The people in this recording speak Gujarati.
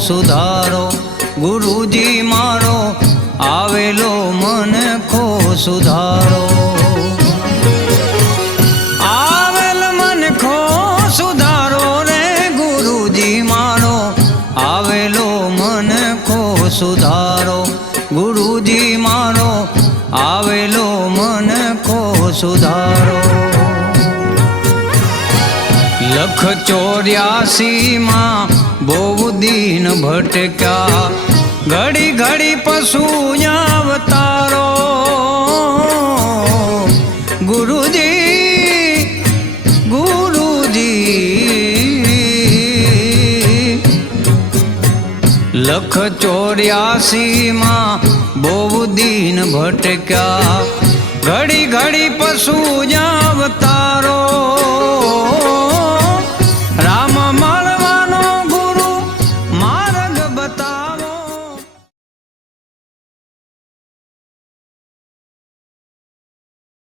સુધારો ગુરુજી મારો આવેલો મનખો સુધારો આવેલ મનખો સુધારો રે ગુરુજી મારો આવેલો મનખો સુધારો ગુરુજી મારો આવેલો મનખો સુધારો લખ 84 માં બહુ દીન ભટક્યા ઘડી ઘડી પશુ અવતારો ગુરુજી ગુરુજી લખ 84 માં બહુ દીન ભટક્યા ઘડી ઘડી પશુ અવતારો